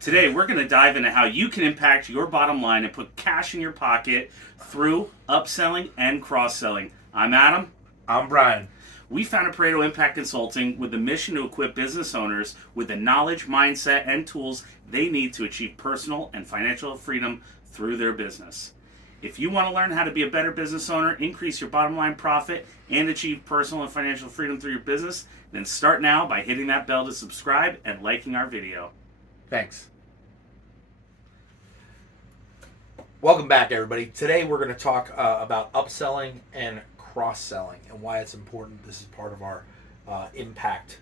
Today, we're going to dive into how you can impact your bottom line and put cash in your pocket through upselling and cross-selling. I'm Adam. I'm Brian. We founded Pareto Impact Consulting with the mission to equip business owners with the knowledge, mindset, and tools they need to achieve personal and financial freedom through their business. If you want to learn how to be a better business owner, increase your bottom line profit, and achieve personal and financial freedom through your business, then start now by hitting that bell to subscribe and liking our video. Thanks. Welcome back, everybody. Today we're going to talk about upselling and cross-selling and why it's important. This is part of our impact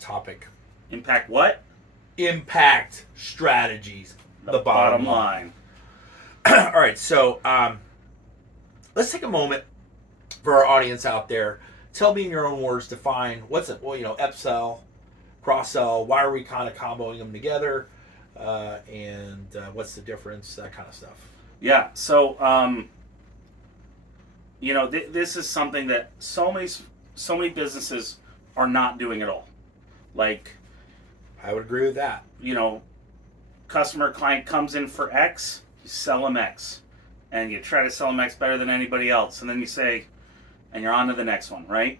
topic. Impact what? Impact strategies. The bottom line. All right, so let's take a moment for our audience out there. Tell me in your own words, define what's it? Well, upsell, cross-sell. Why are we kind of comboing them together? And what's the difference? That kind of stuff. Yeah. So, this is something that so many businesses are not doing at all. Like, I would agree with that. Customer client comes in for X. You sell them X, and you try to sell them X better than anybody else, and then you say, and you're on to the next one, right?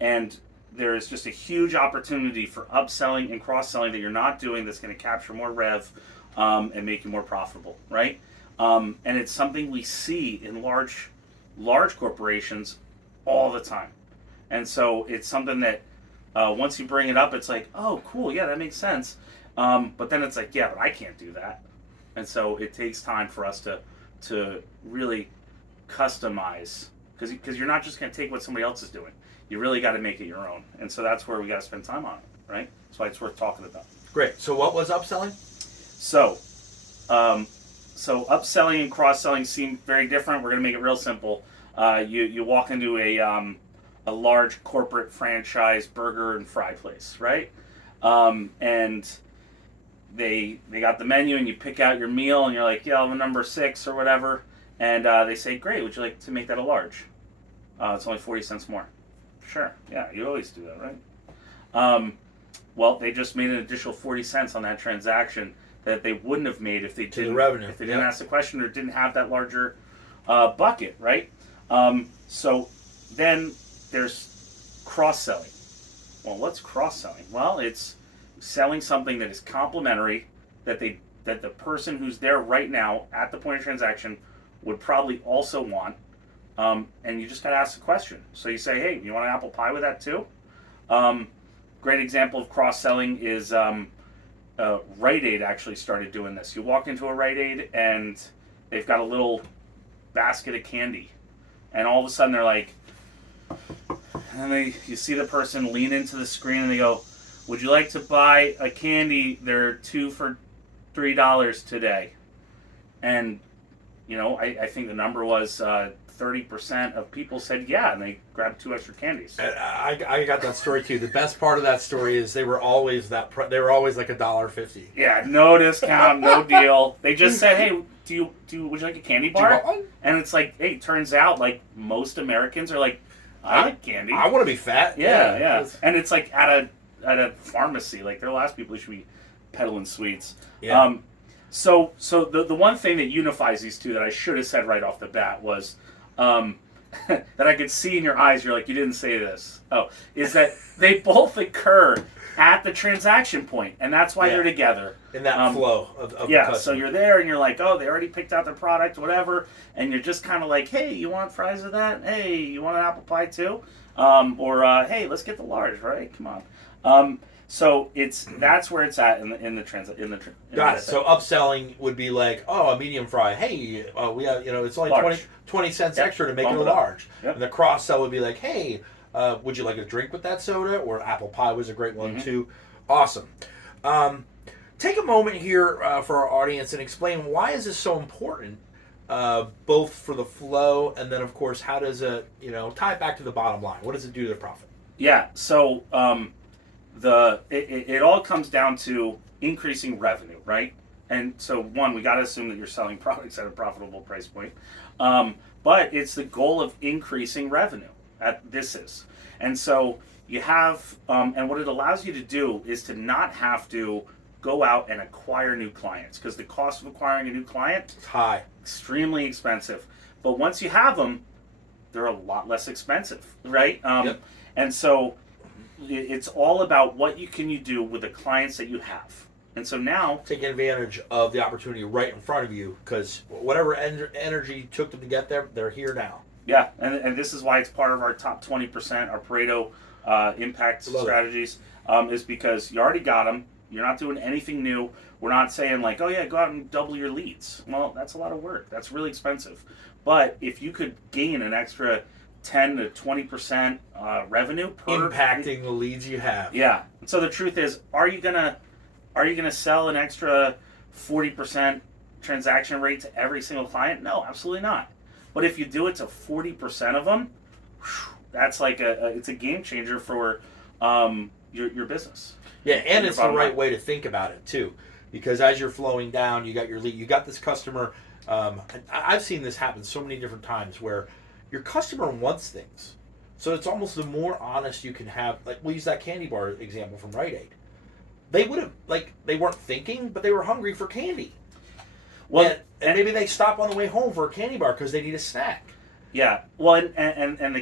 And there is just a huge opportunity for upselling and cross-selling that you're not doing that's going to capture more rev and make you more profitable, right? And it's something we see in large corporations all the time. And so it's something that once you bring it up, it's like, oh, cool, yeah, that makes sense. But then it's like, yeah, but I can't do that. And so it takes time for us to really customize, because you're not just going to take what somebody else is doing. You really got to make it your own. And so that's where we got to spend time on it, right? That's why it's worth talking about. Great. So what was upselling? So upselling and cross-selling seem very different. We're going to make it real simple. You walk into a large corporate franchise burger and fry place, right? And they got the menu, and you pick out your meal, and you're like, yeah, I'll have a number 6 or whatever. And they say, great, would you like to make that a large? It's only 40 cents more. Sure, yeah, you always do that, right? Well, they just made an additional 40 cents on that transaction that they wouldn't have made if they didn't ask the question or didn't have that larger bucket, right? So then there's cross-selling. Well, what's cross-selling? Well, it's selling something that is complementary that the person who's there right now at the point of transaction would probably also want, and you just got to ask the question. So you say, hey, you want an apple pie with that too? Great example of cross-selling is Rite Aid actually started doing this. You walk into a Rite Aid and they've got a little basket of candy, and all of a sudden they're like, and you see the person lean into the screen and they go, would you like to buy a candy? They're 2 for $3 today. And, I think the number was 30% of people said yeah, and they grabbed 2 extra candies. I got that story too. The best part of that story is they were always like $1.50. Yeah, no discount, no deal. They just said, hey, would you like a candy bar? Do you want one? And it's like, hey, turns out like most Americans are like, I like candy. I want to be fat. Yeah. And it's like at a pharmacy. Like, they're the last people who should be peddling sweets. Yeah. So the one thing that unifies these two that I should have said right off the bat was that I could see in your eyes, you're like, you didn't say this. Oh, is that they both occur at the transaction point, and that's why they're together. In that flow of the customer. So you're there, and you're like, oh, they already picked out their product, whatever, and you're just kind of like, hey, you want fries with that? Hey, you want an apple pie too? Hey, let's get the large, right? Come on. So that's where it's at in the Got it. So upselling would be like, oh, a medium fry. Hey, we have, it's only 20 cents extra to make it a large. Yep. And the cross sell would be like, hey, would you like a drink with that soda? Or apple pie was a great one too. Awesome. Take a moment here for our audience and explain why is this so important, both for the flow and then of course how does it tie it back to the bottom line? What does it do to the profit? Yeah. So it all comes down to increasing revenue, right? And so we got to assume that you're selling products at a profitable price point. But it's the goal of increasing revenue. And so you have, and what it allows you to do is to not have to go out and acquire new clients, because the cost of acquiring a new client, It's high. extremely expensive. But once you have them, they're a lot less expensive, right? Yep. And so it's all about what can you do with the clients that you have. And so now, Taking advantage of the opportunity right in front of you, because whatever energy took them to get there, they're here now. yeah, and this is why it's part of our top 20%, our Pareto impact Love it. strategies, is because you already got them. You're not doing anything new. We're not saying like, oh yeah, go out and double your leads. Well, that's a lot of work. That's really expensive. But if you could gain an extra 10 to 20% revenue per Impacting the leads you have. yeah. So the truth is, are you gonna sell an extra 40% transaction rate to every single client? No, absolutely not. But if you do it to 40% of them, that's like it's a game changer for your business. Yeah, and it's the bottom right line. way to think about it too, because as you're flowing down, you got your lead, you got this customer. I've seen this happen so many different times where your customer wants things, so it's almost the more honest you can have. Like we'll use that candy bar example from Rite Aid. They would have they weren't thinking, but they were hungry for candy. Well, and maybe they stop on the way home for a candy bar because they need a snack. yeah. Well, and the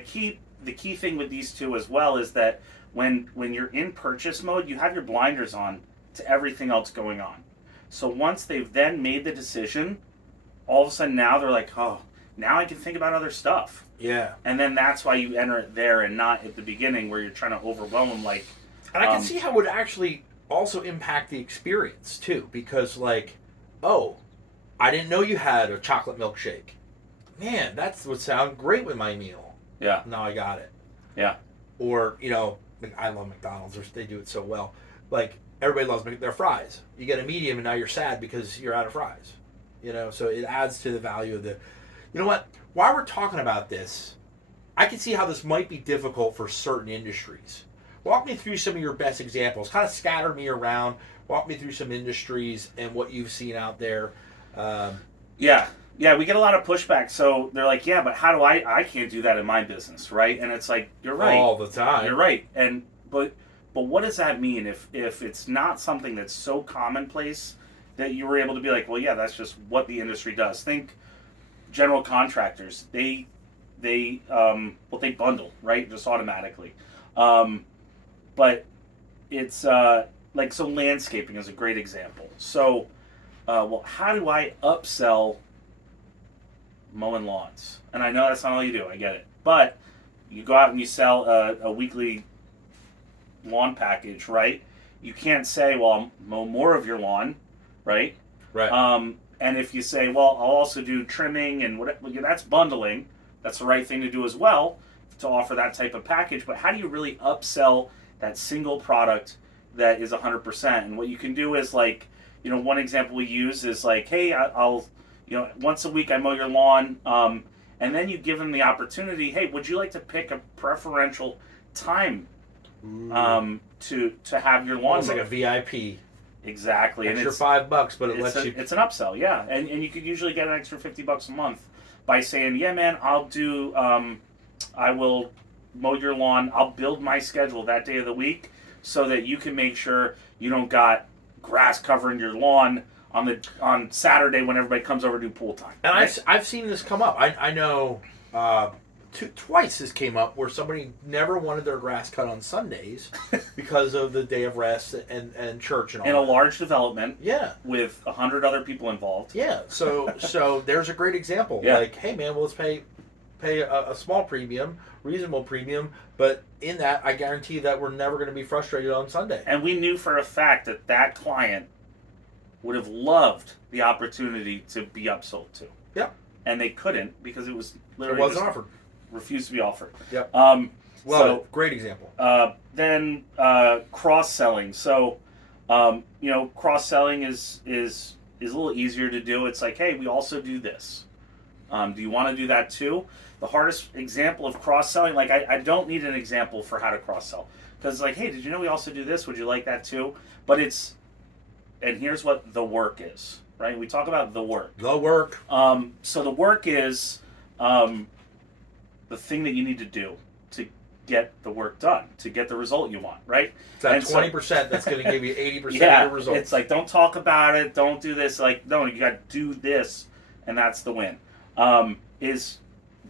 key thing with these two as well is that when you're in purchase mode, you have your blinders on to everything else going on. So once they've then made the decision, all of a sudden now they're like, oh, now I can think about other stuff. Yeah. And then that's why you enter it there and not at the beginning where you're trying to overwhelm them. Like, And I can see how it would actually also impact the experience too, because like, oh, I didn't know you had a chocolate milkshake. Man, that would sound great with my meal. yeah, Now I got it. yeah, Or I love McDonald's. They do it so well. Like everybody loves their fries. You get a medium, and now you're sad because you're out of fries. So it adds to the value of the. You know what? While we're talking about this, I can see how this might be difficult for certain industries. Walk me through some of your best examples. Kind of scatter me around. Walk me through some industries and what you've seen out there. yeah. We get a lot of pushback. So they're like, yeah, but how do I can't do that in my business, right? And it's like, you're right. All the time. You're right. And but what does that mean if it's not something that's so commonplace that you were able to be like, well, yeah, that's just what the industry does. Think general contractors. They bundle, right? Just automatically. But it's like, so landscaping is a great example. So, how do I upsell mowing lawns? And I know that's not all you do. I get it. But you go out and you sell a weekly lawn package, right? You can't say, well, I'll mow more of your lawn, right? Right. And if you say, well, I'll also do trimming and whatever, that's bundling. That's the right thing to do as well, to offer that type of package. But how do you really upsell that single product that is 100%? And what you can do is like, one example we use is like, hey, I'll once a week I mow your lawn. And then you give them the opportunity, hey, would you like to pick a preferential time to have your lawn Almost like mowed? a VIP. Exactly. Extra and it's $5, but it lets you. it's an upsell, yeah. And you could usually get an extra $50 a month by saying, yeah, man, I'll do I will mow your lawn. I'll build my schedule that day of the week so that you can make sure you don't got grass covering your lawn on Saturday when everybody comes over to do pool time. And right? I've seen this come up. I know twice this came up where somebody never wanted their grass cut on Sundays because of the day of rest and church and all in a that. large development, Yeah. with 100 other people involved. Yeah. So there's a great example. Yeah. Like, hey man, well, let's pay a small premium, reasonable premium, but in that I guarantee that we're never going to be frustrated on Sunday. And we knew for a fact that client would have loved the opportunity to be upsold to. Yep. And they couldn't because it was It literally wasn't just offered. refused to be offered. Yep. Well, So great example. then cross-selling. So, cross-selling is a little easier to do. It's like, hey, we also do this. Do you want to do that too? The hardest example of cross-selling, like I don't need an example for how to cross-sell. Because like, hey, did you know we also do this? Would you like that too? But and here's what the work is, right? We talk about the work. The work. So the work is the thing that you need to do get the work done, to get the result you want, right? It's that And so- 20% that's going to give you 80% yeah, of your results. it's like, don't talk about it, don't do this. Like, no, you got to do this, and that's the win. Is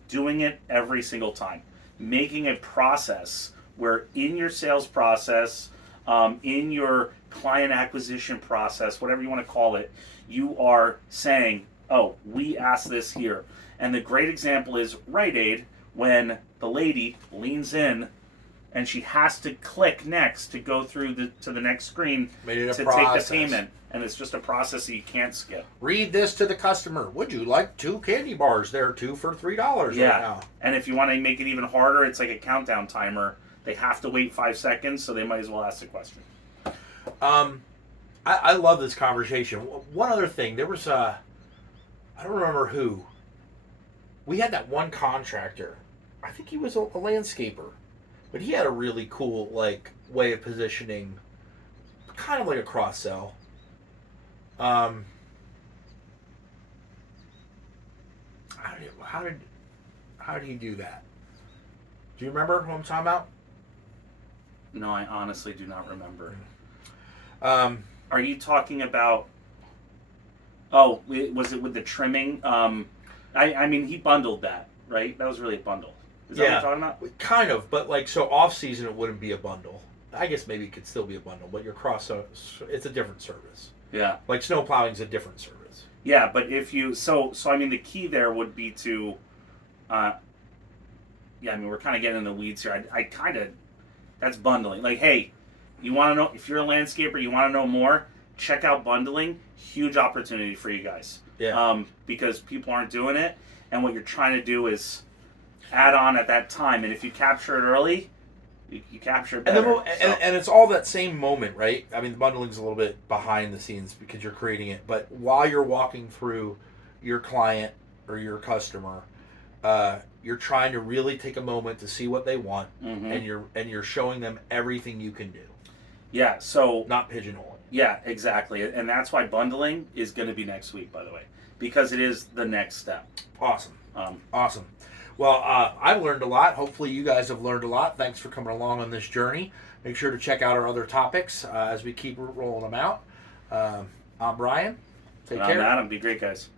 doing it every single time, making a process where in your sales process, in your client acquisition process, whatever you want to call it, you are saying, oh, we asked this here. And the great example is Rite Aid, when the lady leans in and she has to click next to go through to the next screen Made it a to process. take the payment. And it's just a process that you can't skip. Read this to the customer. Would you like 2 candy bars? They're 2 for $3 right now. And if you want to make it even harder, it's like a countdown timer. They have to wait 5 seconds, so they might as well ask the question. I love this conversation. One other thing, there was I don't remember who. We had that one contractor. I think he was a landscaper, but he had a really cool way of positioning, kind of like a cross sell. How did he do that? Do you remember who I'm talking about? No, I honestly do not remember. Um, Are you talking about? Oh, was it with the trimming? I mean, he bundled that, right? That was really a bundle. Is that what you're talking about? Kind of, but so off season it wouldn't be a bundle. I guess maybe it could still be a bundle, but your it's a different service. Yeah. Like snow plowing is a different service. Yeah, but if you so I mean, the key there would be to, yeah, I mean, we're kind of getting in the weeds here. I kind of, that's bundling. Like, hey, you want to know, if you're a landscaper, you want to know more, check out bundling. Huge opportunity for you guys. Yeah. Because people aren't doing it, and what you're trying to do is add on at that time, and if you capture it early, you capture it better. And it's all that same moment, right? I mean, the bundling's a little bit behind the scenes because you're creating it, but while you're walking through your client or your customer, you're trying to really take a moment to see what they want, and you're showing them everything you can do. Yeah, so not pigeonholing. Yeah, exactly, and that's why bundling is going to be next week, by the way, because it is the next step. Awesome. Awesome. Well, I've learned a lot. Hopefully you guys have learned a lot. Thanks for coming along on this journey. Make sure to check out our other topics as we keep rolling them out. I'm Brian. Take care. I'm Adam. Be great, guys.